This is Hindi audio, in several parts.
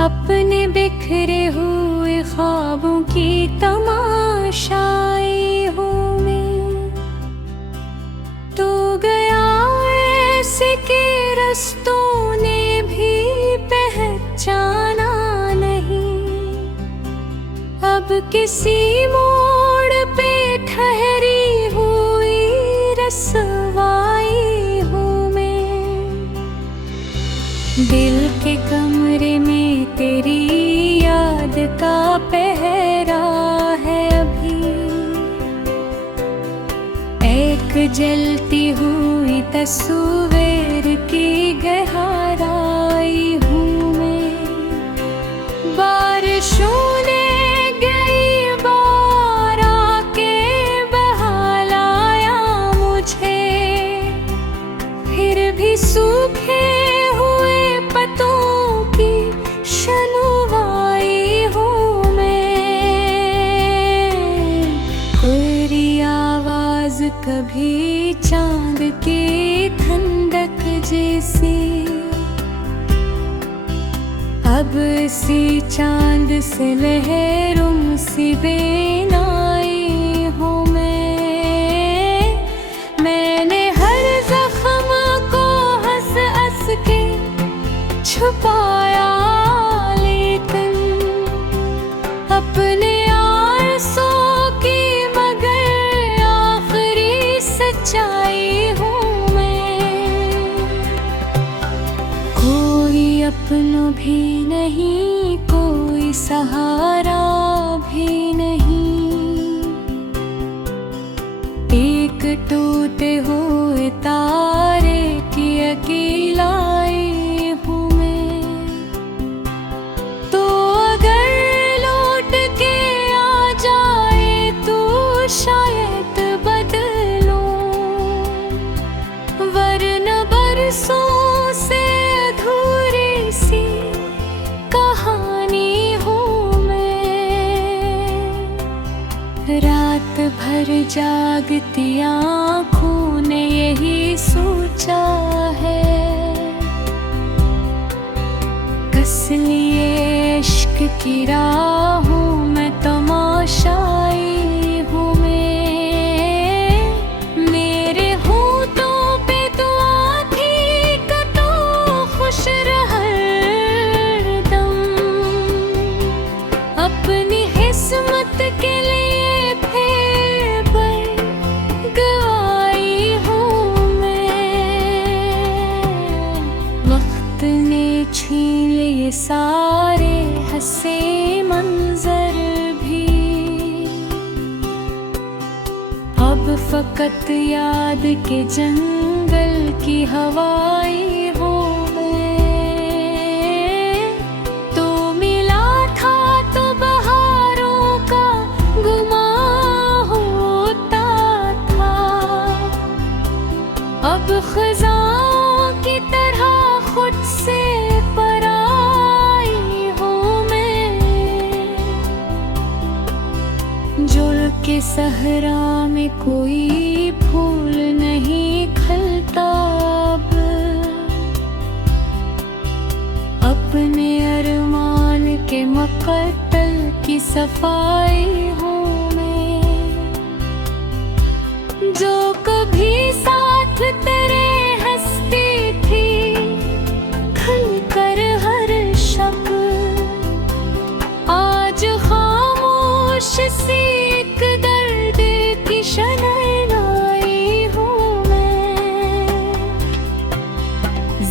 अपने बिखरे हुए ख्वाबों की तमाशाई हूँ मैं। तो गया ऐसे के रस्तों ने भी पहचाना नहीं। अब किसी मोड़ पे ठहरी हुई रसवाई हूँ मैं। दिल के कमरे में तेरी याद का पहरा है अभी। एक जलती हुई तस्वीर की गहराई हूँ मैं। बारिशों ने गई बार आके बहा लाया मुझे। फिर भी सूखे हुए पत्तों की शनुवाई हूँ मैं। कोई आवाज कभी चांद की ठंडक जैसी, अब इसी चांद से लहरों सी बेनाई हूँ मैं। मैंने हर जख्म को हंस हंस के छुपाया, लेकिन अपने आंसू की मगर आखिरी सच्चाई हूँ मैं। कोई अपनों भी नहीं, कोई सहारा भी नहीं। एक टूटे हुए तारे की अकेलाई हूँ मैं। तो अगर लौट के आ जाए तो शायद बदलूं, वरना बरसों से अधूरी सी कहानी हूँ मैं। रात भर जागती आँखों ने यही सोचा है, कस लिए इश्क की राहों में तमाशाई हूँ मैं। मेरे होठों पे दुआ थी कि तू खुश रह हरदम। अपनी किस्मत के लिए फिर गवाई हूँ मैं। वक्त ने छीन लिए सारे हंसे मंजर भी, अब फकत याद के जंगल की हवाई हूँ मैं। तो मिला था तो बहारों का गुमा होता था, अब खज़ां की तरह खुद से पराई हूँ मैं। जुड़ के सहरा में कोई फूल नहीं खिलता अब। अपने अरमान के मकतल की सफाई हूँ मैं। जो कभी साथ तेरे हंसती थी खुलकर हर शब, आज खामोश सी एक दर्द की शनाई हूँ मैं।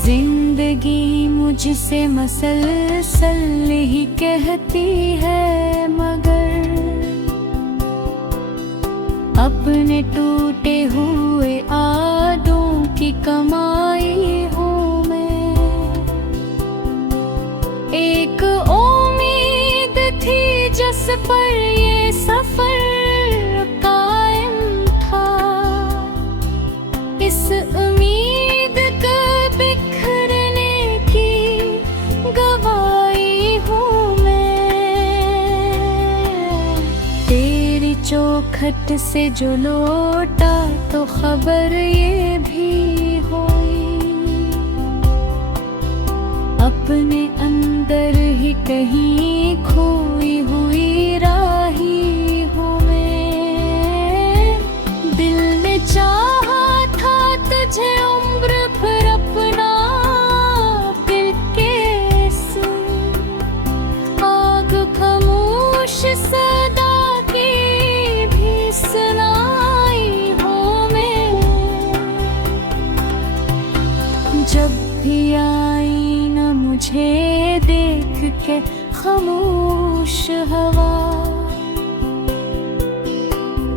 जिंदगी मुझसे मसलसल ही कहती है, मगर अपने टूटे हुए आदों की कमाई हूँ मैं। एक उम्मीद थी जिस पर ये सफर कायम था, इस उम्मीद का बिखरने की गवाही हूँ मैं। तेरी चौखट से जो लौटा तो खबर ये भी हुई, अपने अंदर ही भी कहीं खोई हुई राही हूँ मैं। दिल ने चाहा था तुझे उम्र भर अपना, दिल के सुन आग खामोश सदा की भी सुनाई हूँ मैं। जब भी आई न मुझे देख के खामोश हवा,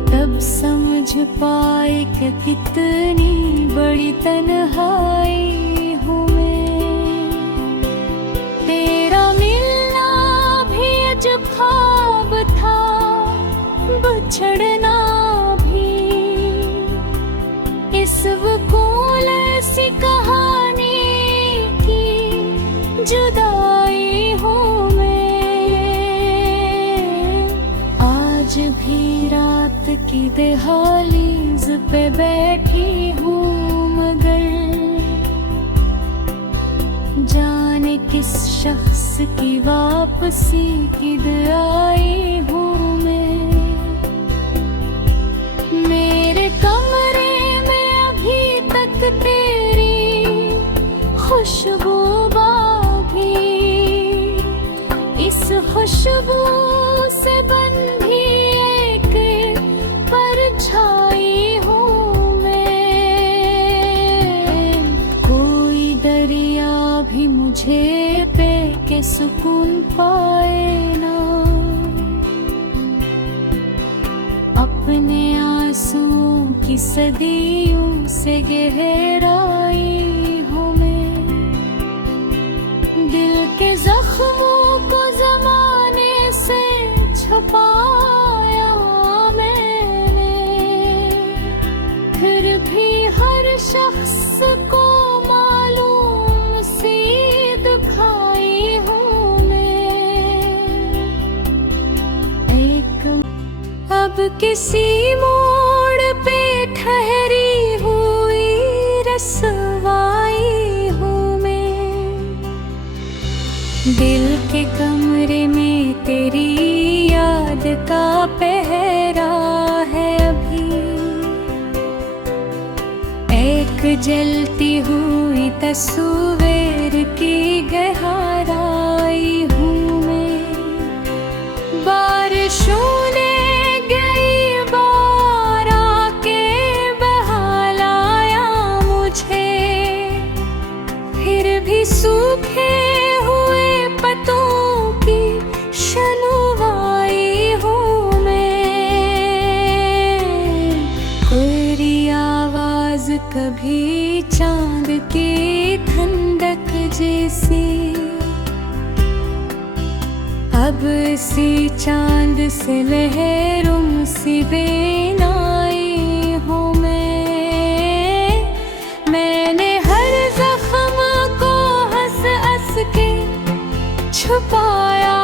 तब समझ पाए कि कितनी बड़ी तन्हाई हूँ मैं। तेरा मिलना भी अजब ख्वाब था, बिछड़ना भी इस वकूल सी कहानी की जुदाई हूँ मैं। आज भी रात की दहलीज पे बैठी हूँ मगर, जाने किस शख्स की वापसी की दुआई हूँ मैं। मेरे कमरे में अभी तक तेरी खुशबू बाकी, इस खुशबू से बंधी एक परछाई हूँ मैं। कोई दरिया भी मुझे पे के सुकून पाए ना, अपने आंसुओं की सदियों से गहराई हूँ मैं। दिल के जख्मों को जमाने से छुपाया मैंने, फिर भी हर शख्स को मालूम सी दुखाई हूँ मैं। एक अब किसी मोड़ पे ठहरी हुई रसवाई हूँ मैं। दिल के कमरे में तेरी याद का पहरा है अभी, एक जलती हुई तस्वीर की गहराई हूँ मैं। बारिशों ने गई बार आके बहा लाया मुझे, फिर भी सूखे हुए पत्तों की शनुवाई हूँ मैं। कोई आवाज कभी चांद की ठंडक जैसी, अब इसी चांद से लहरों सी बेनाई हूँ मैं। मैंने हर जख्म को हंस हंस के छुपाया,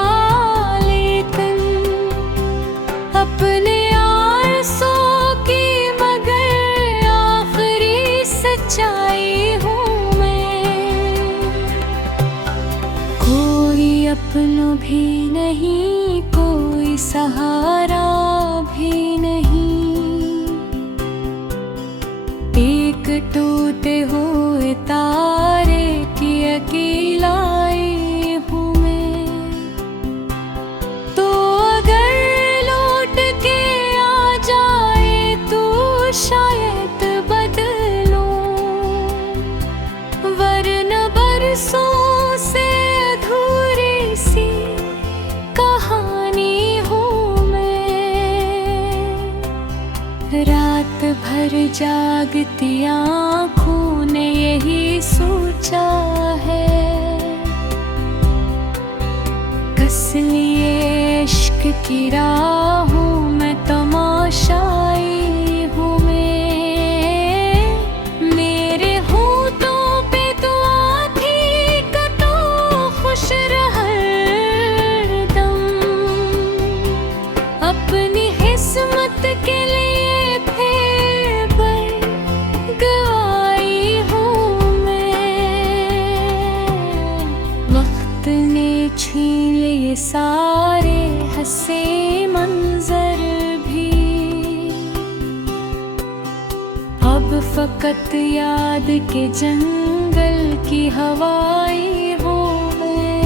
लेकिन अपने आंसुओं की मगर आखिरी सच्चाई हूँ मैं। कोई अपनों भी नहीं, कोई सहारा भी नहीं, एक टूटे हुए तारे की अकेलाई हूँ मैं। तो अगर लौट के आ जाए तो शायद बदलूं, वरना बरसों से अधूरी सी कहानी हूँ मैं। रात भर जागती आँखों ने यही सोचा है, कस लिए इश्क की राहों में तमाशाई हूँ मैं। मेरे होठों पे दुआ थी कि तू खुश रह हरदम, अपनी किस्मत के लिए फिर गवाई हूँ मैं। वक्त ने छीन ये सारे हंसे मंजर भी। अब फकत याद के जंगल की हवाएं हो मैं।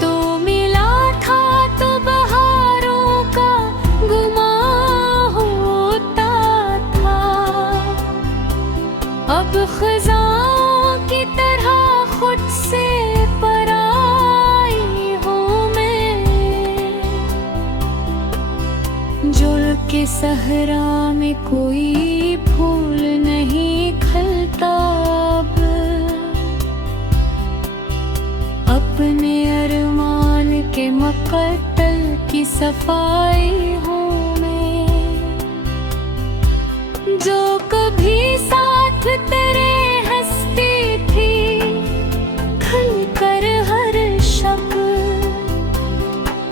तो मिला था तो बहारों का गुमा होता था। अब खज़ां की तरह खुद से पराई हूँ मैं। जुड़ के सहरा में कोई फूल नहीं खिलता अब। अपने अरमान के मक़तल की सफाई हूँ मैं। जो कभी साथ तेरे हंसती थी खुलकर हर शब,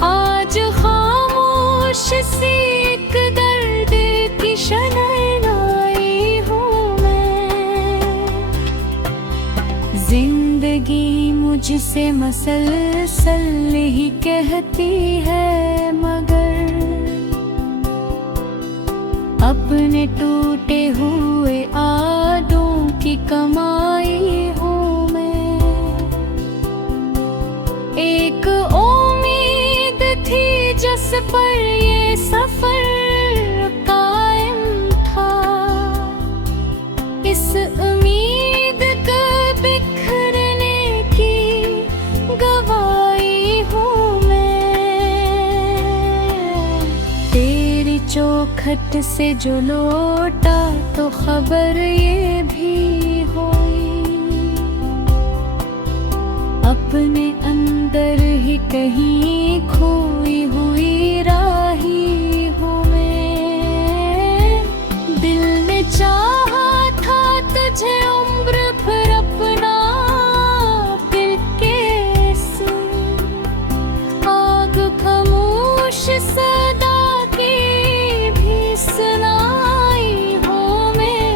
आज खामोश सी एक दर्द की शनाई हूँ मैं। जिंदगी मुझसे मसलसल ही कहती है मगर अपने टूटे हुए आदों की कमाई हूँ मैं। एक उम्मीद थी जिस पर ये सफर कायम था। इस उम्मीद को बिखरने की गवाही हूँ मैं। तेरी चौखट से जो लौटा तो खबर ये भी हुई। अपने अंदर ही कहीं खोई हुई राही हूँ मैं। दिल ने चाहा था तुझे उम्र भर अपना दिल के सुन। आग खामोश सदा की भी सुनाई हूँ मैं।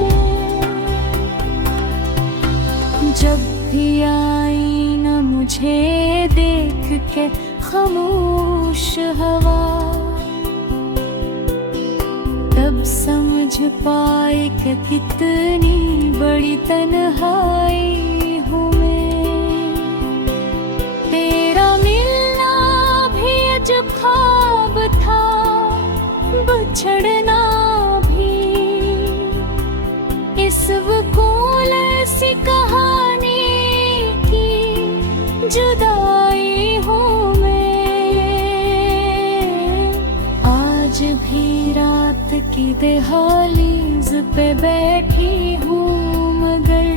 जब भी आई न मुझे देख के खामोश हवा, तब समझ पाए कि कितनी बड़ी तन्हाई हूँ मैं। तेरा मिलना भी अजब ख्वाब था, बिछड़ना भी इस वकूल सी कहानी की जुदाई हूँ मैं। आज भी रात की दहलीज पे बैठी हूँ मगर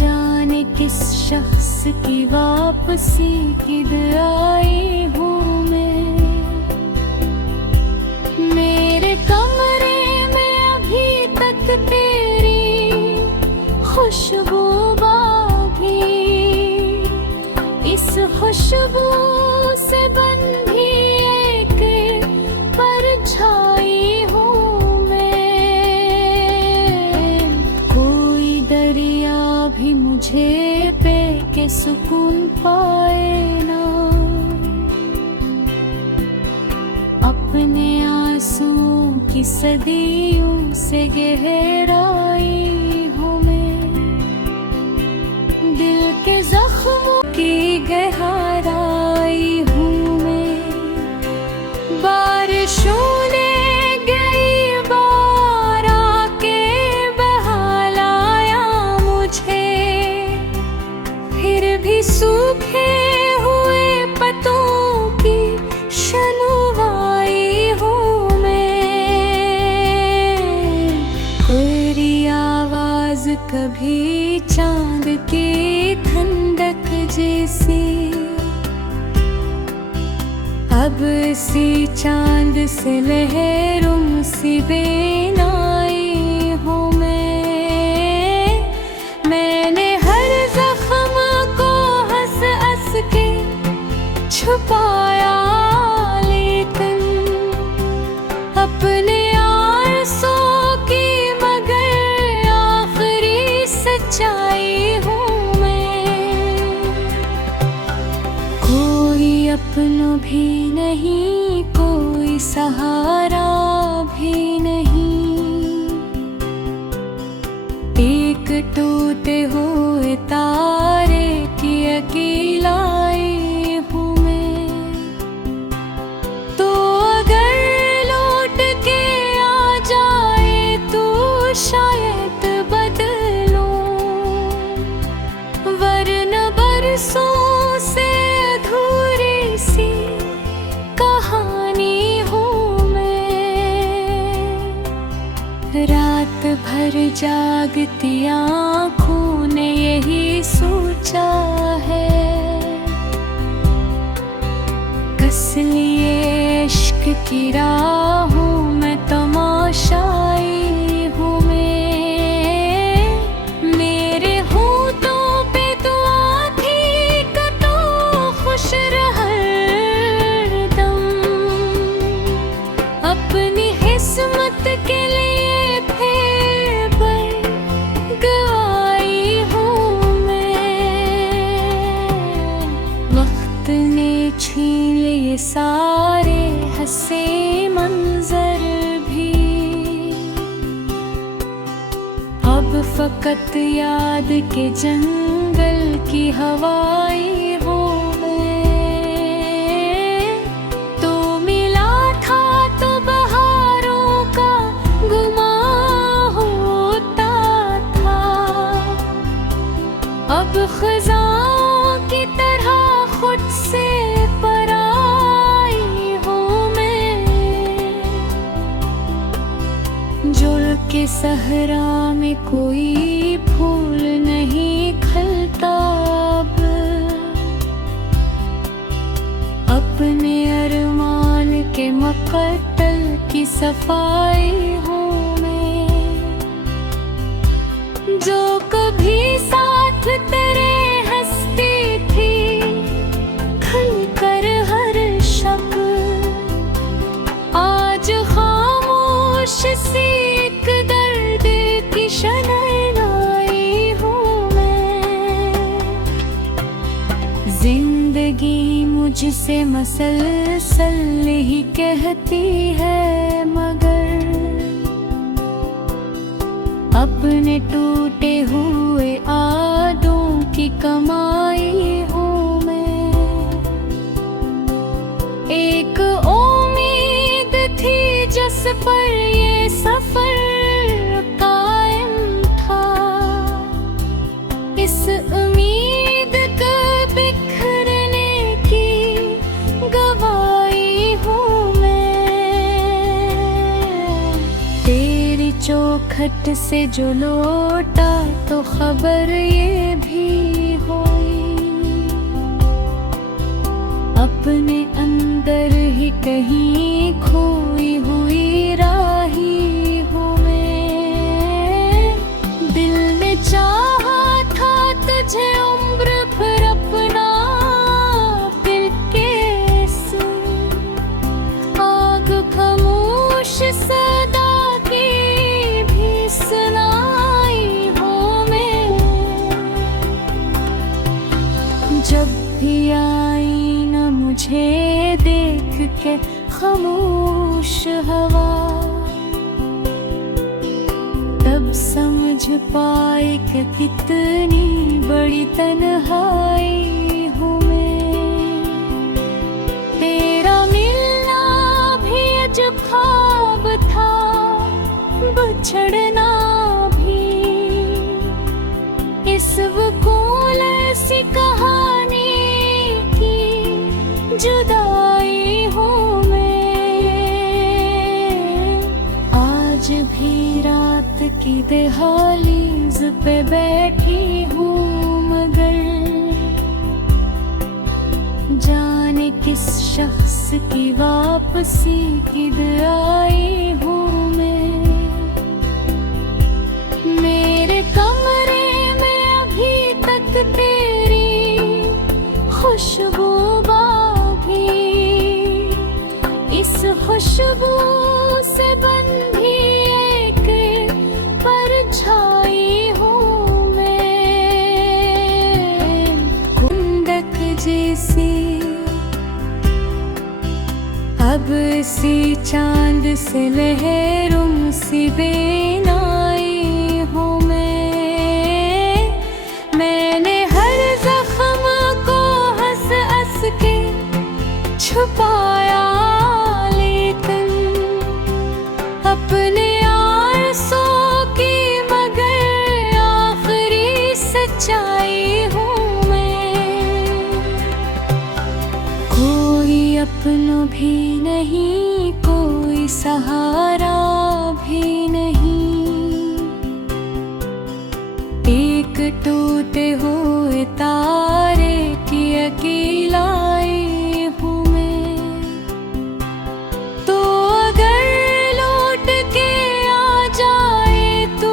जाने किस शख्स की वापसी की दुआई हूँ मैं। मेरे कमरे में अभी तक तेरी खुशबू बाकी। इस खुशबू से बंधी एक परछाई हूँ मैं। कोई दरिया भी मुझे पे के सुकून पाए ना। अपने आंसुओं की सदियों से गहराई हूँ मैं। दिल के जख्मों की गहराई हूँ मैं। बारिशों ने गई बार आके बहा लाया मुझे। फिर भी सूखे हुए पत्तों की शनुवाई हूँ मैं। तेरी आवाज कभी चांद की ठंडक जैसी, अब इसी चांद से लहरों सी बेनाई हूँ मैं। मैंने हर जख्म को हंस हंस के छुपाया, लेकिन अपने आंसुओं की मगर आखिरी सच्चाई हूँ मैं। सपनों भी नहीं, कोई सहारा भी नहीं। एक टूटे हुए तारे की अकेलाई हूँ मैं। तो अगर लौट के आ जाए तो शायद बदलूं, वरना बरसों से अधूरी सी कहानी हूँ मैं। रात भर जागती आँखों ने यही सोचा है, कस लिए इश्क की राहों में तमाशाई हूँ मैं। मेरे होठों पे दुआ थी कि तो खुश रह हरदम, अपनी किस्मत के लिए फिर गवाई हूँ मैं। वक्त ने छीन लिए सारे हंसे मंजर भी, अब फकत याद के जंगल की हवाई हूँ मैं। तो मिला था तो बहारों का गुमा होता था, अब खज़ां की तरह खुद से पराई हूँ मैं। जुड़ के सहरा में कोई फूल नहीं खिलता अब, अपने अरमान के मकतल की सफाई हूँ मैं। जो कभी साथ तेरे हंसती थी खुलकर हर शब, आज खामोश सी एक दर्द की शनाई हूँ मैं। जिंदगी मुझसे मसलसल ही कहती है, मगर अपने टूटे हुए आदों की कमाई हूँ मैं। एक उम्मीद थी जिस पर ये सफर कायम था, इस उम्मीद को बिखरने की गवाही हूँ मैं। तेरी चौखट से जो लौटा तो खबर ये भी हुई, अपने अंदर ही कहीं खोई हुई राही हूँ मैं। दिल ने चाहा था तुझे उम्र भर अपना, दिल के सुन आग खामोश सदा की भी सुनाई हूँ मैं। जब भी आई न मुझे देख के खामोश हवा, तब समझ पाए कि कितनी बड़ी तन्हाई हूँ मैं। तेरा मिलना भी अजब ख्वाब था, बिछड़ना भी इस वकूल सी कहानी की जुदाई हूँ मैं। आज भी रात की दहलीज पे बैठी हूँ, मगर जाने किस शख्स की वापसी की दुआई हूँ मैं। मेरे कमरे में अभी तक तेरी खुशबू बाकी, इस खुशबू से बंधी एक परछाई हूँ मैं। कुंदक जैसी सी चांद से लहरों सी बेनाई हूँ मैंने हर जख्म को हंस हंस के छुपाया, लेकिन अपने आंसुओं की मगर आखिरी सच्चाई हूँ मैं। कोई अपनों भी नहीं, कोई सहारा भी नहीं, एक टूटे हुए तारे की अकेलाई हूँ मैं। तो अगर लौट के आ जाए तो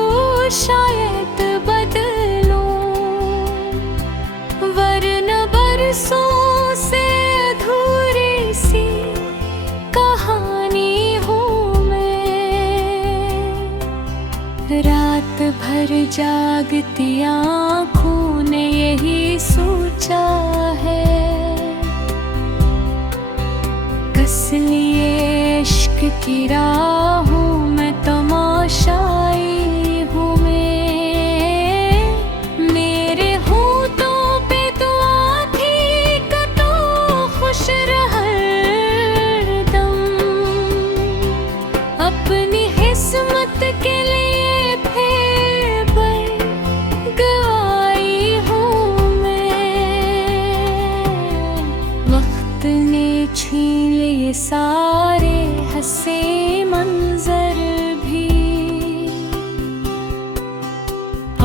शायद बदलूं, वरना बरसों से अधूरी सी कहानी हूँ मैं। रात भर जागती आँखों ने यही सोचा है, कस लिए इश्क की राहों में तमाशाई हूँ मैं। मेरे होठों पे दुआ थी कि तू खुश रह हरदम, अपनी किस्मत के लिए फिर गवाई हूँ मैं। वक्त ने छीन लिए सारे हंसे मंजर भी,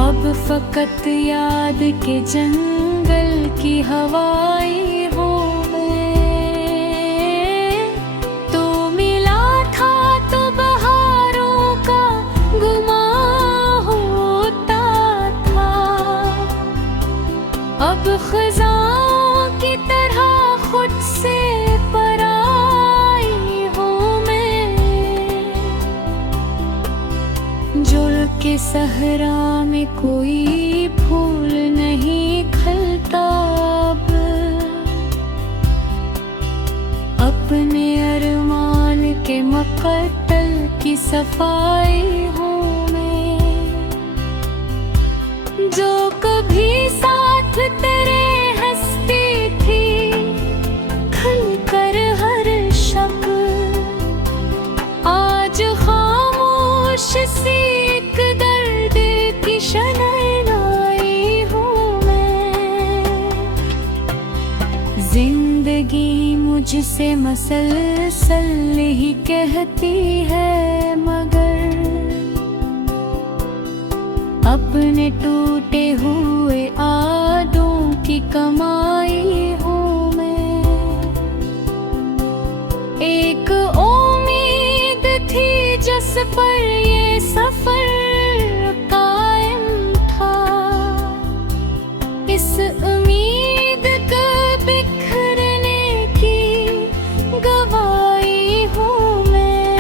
अब फकत याद के जंगल की हवाई हूँ मैं। तो मिला था तो बहारों का गुमां होता था, अब खज़ां की तरह खुद से पराई हूँ मैं। जुल के सहरा में कोई फूल नहीं खिलता, अपने अरमान के मकतल की सफाई हूँ मैं। जो कभी साथ तेरे हंसती थी खुलकर हर शब, आज खामोश सी एक दर्द की शहनाई हूँ मैं। जिंदगी मुझसे मसलसल ही कहती है, मगर अपने टूटे हुए आदों की कमाई हूँ मैं। एक उम्मीद थी जिस पर ये सफर कायम था, इस उम्मीद को बिखरने की गवाही हूँ मैं।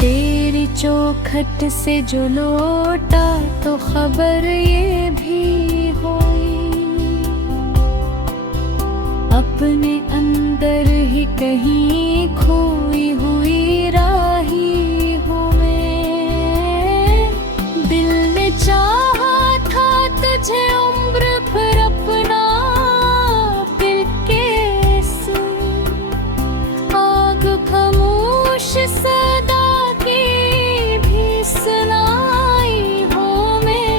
तेरी चौखट से जो लौटा तो खबर ये भी हुई, अपने अंदर ही कहीं खोई हुई राही हूँ मैं। दिल ने चाहा था तुझे उम्र भर अपना बिल्किस, आग खामोश सदा की भी सुनाई हूँ मैं।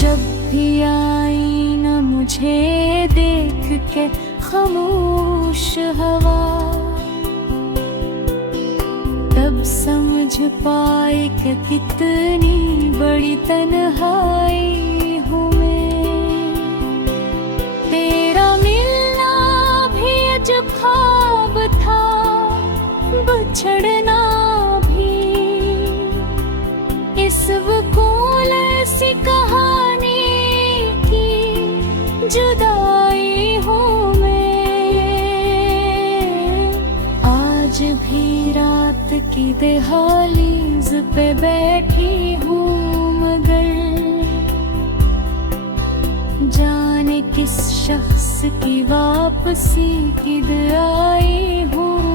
जब भी आई न मुझे देख के खामोश हवा, तब समझ पाए कि कितनी बड़ी तन्हाई हूँ मैं। तेरा मिलना भी अजब ख्वाब था, बिछड़ना भी इस वकूल सी कहानी की जुदाई हूँ मैं। आज भी रात की दहलीज पे बैठी हूँ, मगर जाने किस शख्स की वापसी की दुआई हूँ।